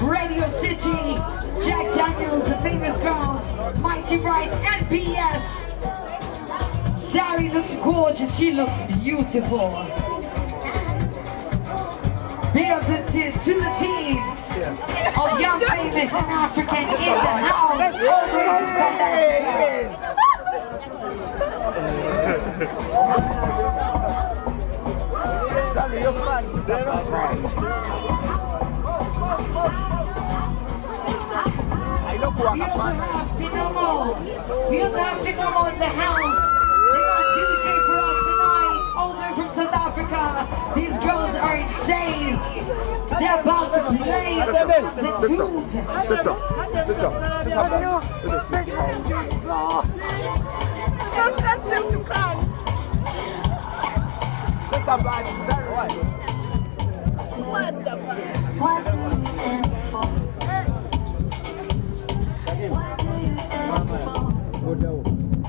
Radio City, Jack Daniels, the famous girls, Mighty Bright, and BS. Zari looks gorgeous, she looks beautiful. Big up to the team of young famous and African in the house, all the way from South Africa. That's right. We also have Finomo in the house. They got DJ for us tonight, all the way from South Africa. These girls are insane. They're about to play the twos.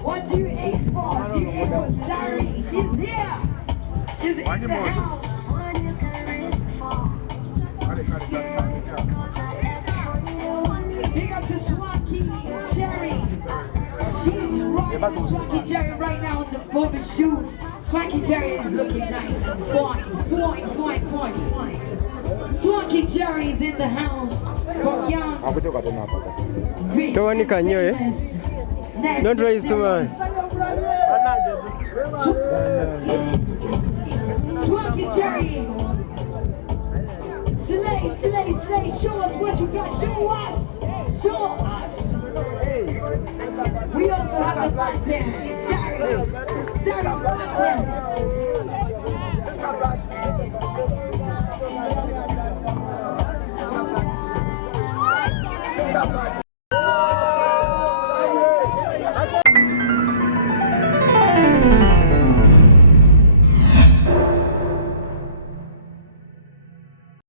What do you aim for? Do you aim for Zari? She's here. She's in the house. Big up to Swanky Jerry. She's rocking Swanky Jerry right now in the photo shoot. Swanky Jerry is looking nice and fine. Swanky Jerry is in the house. From young, don't raise too much. Swanky Jerry. Slay. Show us what you got. Show us. We also have a back band. Zari's back band.